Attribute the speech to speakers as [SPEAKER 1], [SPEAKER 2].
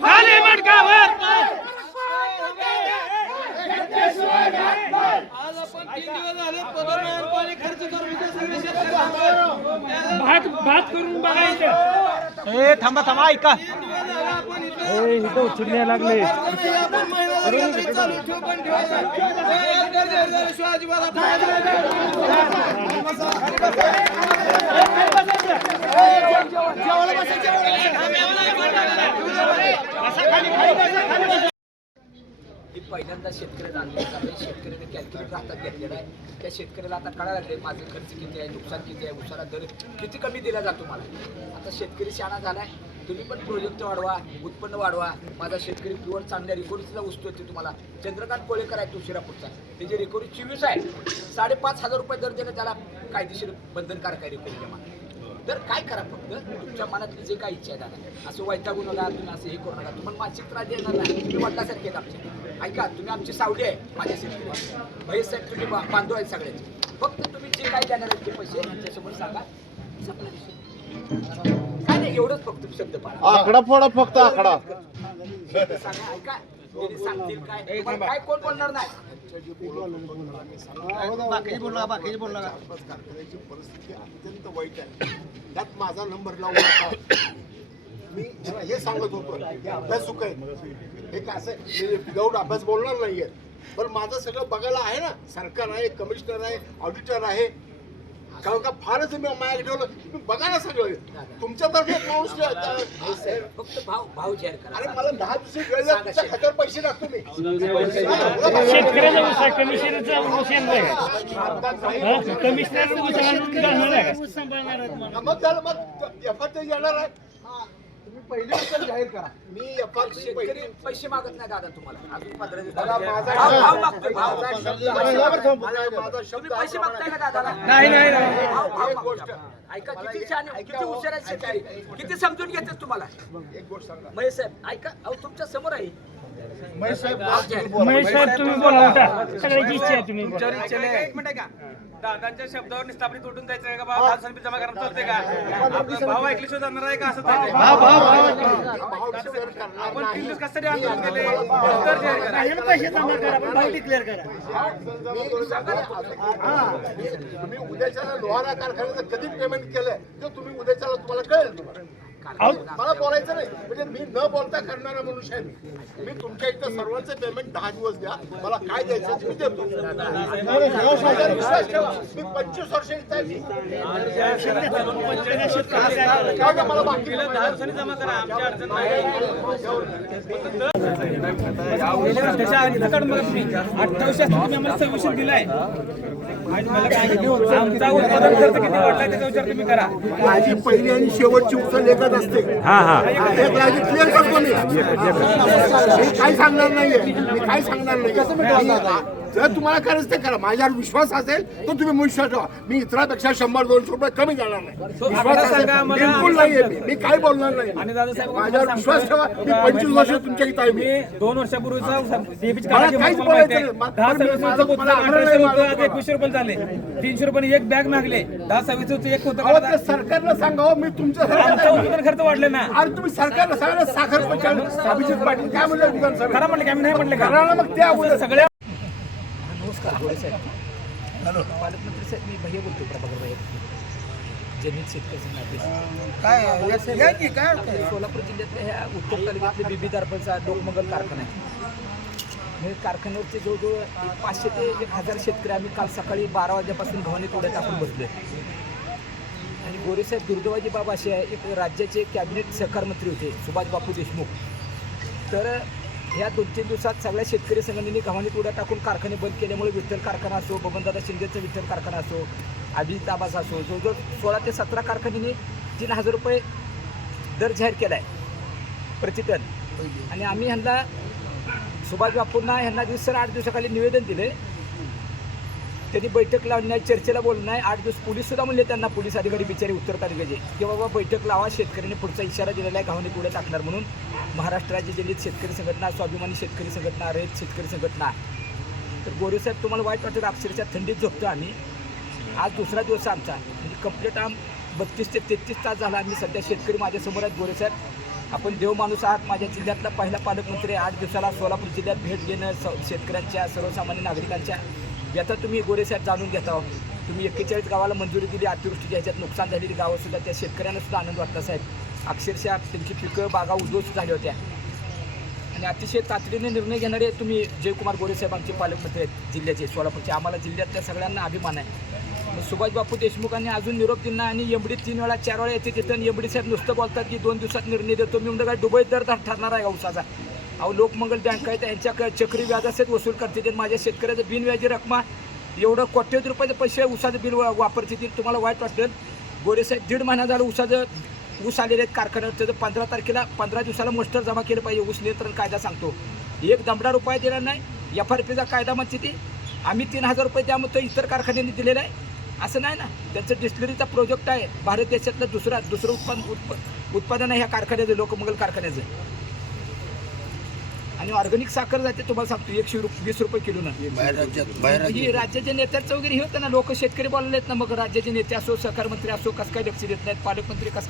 [SPEAKER 1] खाली मडकावर. भात भात करून बघायचं
[SPEAKER 2] ए थांबा थांबा ऐका.
[SPEAKER 3] आपण इथे
[SPEAKER 1] उचलण्या लागले.
[SPEAKER 3] कर्ज
[SPEAKER 4] पहिल्यांदा शेतकऱ्याला आणलं म्हणजे शेतकऱ्याने कॅल्क्युलेटर हातात घेतलेला आहे. त्या शेतकऱ्याला आता कळायला लागले माझं खर्च किती आहे नुकसान किती आहे उसाला दर किती कमी दिला जातो मला. आता शेतकरी शाणा आहे तुम्ही पण प्रोजेक्ट वाढवा उत्पन्न वाढवा. माझा शेतकरी प्युअर चांगल्या रिकॉर्डीला वस्तू येते तुम्हाला. चंद्रकांत कोळेकर आहे तुळशिरापूरचा त्याची रिकोरी चोवीस आहे साडेपाच हजार रुपये दर देणं त्याला कायदेशीर बंधनकारक आहे रिकोरी जमा तर काय करा फक्त तुमच्या मनातली जे काही इच्छा आहे दादा असं वैतागू नका तुम्ही असं हे करू नका. तुम्हाला मानसिक त्रास देणार नाही. तुम्ही वडिलासारखे आहेत आमचे. ऐका तुम्ही आमची सावली आहे माझ्या शेतकरी भैया साहेब तुम्ही बांधव आहेत सगळ्याचे फक्त तुम्ही जे काय देणार आहेत ते पैसे यांच्यासमोर सांगा. संपला विषय. काय नाही एवढंच फक्त शब्द पाहा
[SPEAKER 5] आकडा फोडा फक्त आकडा.
[SPEAKER 4] सांगा ऐका. त्यांनी सांगतील काय? तुम्हाला काय कोण बोलणार नाही?
[SPEAKER 2] बाकीचे बोलू नका बाकीचे बोलू नका.
[SPEAKER 5] कारखान्याची परिस्थिती अत्यंत वाईट आहे. त्यात माझा नंबर लावून. मी हे सांगत होतो की अभ्यास चुक आहे. एक असं विदाऊट अभ्यास बोलणार नाहीये. पण माझं सगळं बघायला आहे ना. सरकार आहे कमिशनर आहे ऑडिटर आहे. कारण का फारच मी माझ्याकडे ठेवलं तुम्ही बघा ना सगळं. तुमच्यातर्फे माणूस
[SPEAKER 4] हे फक्त भाव भाव जाहीर
[SPEAKER 5] अरे
[SPEAKER 4] करा
[SPEAKER 5] मला दहा दिवस वेळ द्या, तुमच्या खात्यावर पैसे टाकतो मी.
[SPEAKER 1] शेतकऱ्याचा कमिशनरचा ऊस येणार कमिशनर?
[SPEAKER 5] मग झालं मग एफआर येणार आहे. पहिली गोष्ट जाहीर करा मी
[SPEAKER 4] शेतकरी पैसे मागत नाही दादा तुम्हाला अजून पंधरा दिवस
[SPEAKER 5] दादा,
[SPEAKER 4] भाव
[SPEAKER 5] माझा-
[SPEAKER 4] भाव मागतोय भाव
[SPEAKER 5] माझा शब्द
[SPEAKER 4] पैसे
[SPEAKER 5] आहे.
[SPEAKER 4] मागतोय.
[SPEAKER 5] माझा शब्द
[SPEAKER 4] तुम्ही पैसे मागताय का दादाला
[SPEAKER 1] नाही नाही नाही.
[SPEAKER 4] भाव भाव
[SPEAKER 5] एक
[SPEAKER 4] मागताय.
[SPEAKER 5] गोष्ट.
[SPEAKER 4] ऐका किती छान किती हुशार आहेत शेतकरी किती समजून घेतात तुम्हाला
[SPEAKER 5] एक गोष्ट सांगा
[SPEAKER 4] महेश साहेब ऐका अहो तुमच्यासमोर आहे
[SPEAKER 5] महेश साहेब.
[SPEAKER 1] महेश साहेब तुम्ही बोला आता सगळ्याची इच्छा आहे तुम्ही बोला.
[SPEAKER 6] एक मिनिट आहे का दादांच्या शब्दावर निस्तापणी उठून जायचं आहे का बाबा? दिवसांनी जमा करायला चालते का? आपलं भाव ऐकल्याशिवाय जाणार आहे का? असं जायचंय?
[SPEAKER 5] भाव विचार करणार
[SPEAKER 6] आपण तीन
[SPEAKER 5] नाही.
[SPEAKER 6] दिवस कशासाठी आंदोलन केले उत्तर जाहीर करा.
[SPEAKER 5] तुम्ही उद्याच्याला लोहारा कारखान्याचं कधी पेमेंट केलंय? ते तुम्ही उद्याच्याला तुम्हाला कळेल तुम्हाला. मला बोलायचं नाही. म्हणजे मी न बोलता करणारा मनुष्य आहे मी. मी तुमच्या इथं सर्वांचं पेमेंट दहा दिवस द्या. मला काय द्यायचं मी देतो. विश्वास ठेवा. मी पंचवीस वर्ष इथं आहे. का मला बाकी
[SPEAKER 6] जमा करा. आमची अडचण अठ्ठावीसशे तुम्ही. आम्हाला सव्वीसशे दिलाय. आमचा उत्पादन खर्च किती वाढलाय त्याचा विचार तुम्ही करा.
[SPEAKER 5] माझी पहिली आणि शेवटची उचल एकच असते. एक राजी क्लिअर करतो मी. मी काय सांगणार नाहीये. मी काय सांगणार नाही. जर तुम्हाला करायचं ते करा. माझ्यावर विश्वास असेल तर तुम्ही विश्वास ठेवा. मी इतरांपेक्षा शंभर दोनशे रुपये कमी जाणार नाही. विश्वास असेल. बिलकुल नाहीये मी. मी काय बोलणार नाही.
[SPEAKER 6] आणि दादासाहेब
[SPEAKER 5] माझ्यावर विश्वास ठेवा. मी पंचवीस वर्ष तुमच्या इथं आहे मी.
[SPEAKER 6] मी दोन वर्षापूर्वीचा डीबीची
[SPEAKER 5] मला
[SPEAKER 6] काढायची
[SPEAKER 5] काहीच
[SPEAKER 6] मला माहिती
[SPEAKER 5] बोलायचं
[SPEAKER 6] आहे.
[SPEAKER 5] नाही. मा-
[SPEAKER 6] दहा
[SPEAKER 5] पण
[SPEAKER 6] सव्वीस
[SPEAKER 5] मी-
[SPEAKER 6] होतं
[SPEAKER 5] मला
[SPEAKER 6] अठराशे
[SPEAKER 5] आग्रह नाही.
[SPEAKER 6] होतं
[SPEAKER 5] माझा.
[SPEAKER 6] आता एकवीसशे रुपये झाले. तीनशे रुपये एक बॅग मागले. दहा सव्वीस होतं एक होतं
[SPEAKER 5] अहो,
[SPEAKER 6] का?
[SPEAKER 5] ते सरकारला सांगावं मी तुमच्या
[SPEAKER 6] आमचं
[SPEAKER 5] सरकारला
[SPEAKER 6] उत्पादन खर्च वाढले ना.
[SPEAKER 5] अरे तुम्ही सरकारला सांगा ना, साखर पंचायत अभिजित पाटील. काय म्हणलं विधानसभेत
[SPEAKER 6] खरं म्हटलं की आम्ही नाही म्हटलं का?
[SPEAKER 5] मग त्या अगोदर
[SPEAKER 6] सगळ्या
[SPEAKER 4] गोळे साहेब पालकमंत्री साहेब मी भैया बोलतो प्रभाकर भैया. जनहित शेतकरी संघाचे आपल्या सोलापूर जिल्ह्यातल्या ह्या उत्तर तालुक्यातले बीबी दारपलचा लोकमंगल कारखाना आहे. हे कारखान्यावरचे जवळजवळ एक पाचशे ते एक हजार शेतकरी आम्ही काल सकाळी बारा वाजेपासून गव्हाणी तोड्या टाकून बसलोय. आणि गोरेसाहेब दुर्दैवाची बाब अशी आहे एक राज्याचे कॅबिनेट सहकार मंत्री होते सुभाष बापू देशमुख. तर ह्या दोन तीन दिवसात सगळ्या शेतकरी संघटनेने गव्हाणीत उड्या टाकून कारखाने बंद केल्यामुळे विठ्ठल कारखाना असो बबनदादा शिंदेचा विठ्ठल कारखाना असो अभिजित आबास असो जवळजवळ सोळा ते सतरा कारखान्यांनी तीन हजार रुपये दर जाहीर केला आहे प्रतिटन आणि आम्ही ह्यांना सुभाष बापूंना ह्यांना दिवसाला आठ दिवसाखाली निवेदन दिले त्यांनी बैठक लावण्या चर्चेला बोलणं नाही. आठ दिवस पोलीससुद्धा म्हणले त्यांना पोलीस अधिकारी बिचारी उत्तर तालुक्याचे की बाबा बैठक लावा शेतकऱ्यांनी पुढचा इशारा दिलेला आहे गावाने पुढे टाकणार म्हणून. महाराष्ट्र राज्य शेतकरी संघटना स्वाभिमानी शेतकरी संघटना रयत शेतकरी संघटना. तर गोरेसाहेब तुम्हाला वाईट वाटतं अक्षरशः थंडीत झोपतो आम्ही. आज दुसरा दिवस आमचा. म्हणजे कंप्लीट आम बत्तीस ते तेहतीस तास झाला आम्ही सध्या शेतकरी माझ्यासमोर आहेत गोरेसाहेब आपण देव माणूस आहात माझ्या जिल्ह्यातला पहिला पालकमंत्री आठ दिवसाला सोलापूर जिल्ह्यात भेट देणं स शेतकऱ्यांच्या सर्वसामान्य नागरिकांच्या याचा तुम्ही गोरेसाहेब जाणून घेता तुम्ही एक्केचाळीस गावाला मंजुरी दिली अतिवृष्टीच्या ह्याच्यात नुकसान झालेली गावंसुद्धा त्या शेतकऱ्यांना सुद्धा आनंद वाटला साहेब. अक्षरशः त्यांची पिकं बागा उद्ध्वस्त झाल्या होत्या. आणि अतिशय तातडीने निर्णय घेणारे तुम्ही जयकुमार गोरेसाहेब आमचे पालकमंत्री आहेत जिल्ह्याचे सोलापूरचे. आम्हाला जिल्ह्यातल्या सगळ्यांना अभिमान आहे. मग सुभाष बापू देशमुखांनी अजून निरोप दिला आणि एमडी तीन वेळा चार वेळा येते तिथं. आणि एमडी साहेब नुसतं बोलतात की दोन दिवसात निर्णय देतो. मी म्हणजे काय दुबईत दर ठरणार आहे का उसाचा अहो लोकमंगल बँक आहे त्यांच्या चक्री व्याजासहित वसूल करते ते. माझ्या शेतकऱ्याचं बिनव्याजी रकमा एवढं कोट्यवधी रुपयाचे पैसे उसाचं बिल वापरते ते. तुम्हाला वाईट वाटेल? गोरेसाहेब दीड महिना झालं उसाचं ऊस आलेले आहेत कारखान्यावर. त्याचं पंधरा तारखेला पंधरा दिवसाला मोस्टर जमा केलं पाहिजे. ऊस नियंत्रण कायदा सांगतो. एक दमडा रुपये दिला नाही. एफ आर पीचा कायदा म्हणते ती. आम्ही तीन हजार रुपये त्यामध्ये इतर कारखान्यांनी दिलेलं आहे. असं नाही ना. त्यांचं डिस्टिलरीचा प्रोजेक्ट आहे. भारत देशातलं दुसरा दुसरं उत्पादन उत्प उत्पादन आहे ह्या कारखान्याचं लोकमंगल कारखान्याचं. आणि ऑर्गॅनिक साखर जाते तुम्हाला सांगतो एकशे रुप वीस रुपये किलोनं ही राज्याच्या नेत्याचं वगैरे हे होतं ना लोक शेतकरी बोललेत ना मग राज्याचे नेते असो सहकार मंत्री असो कसं काय लक्ष देत नाहीत पालकमंत्री कसं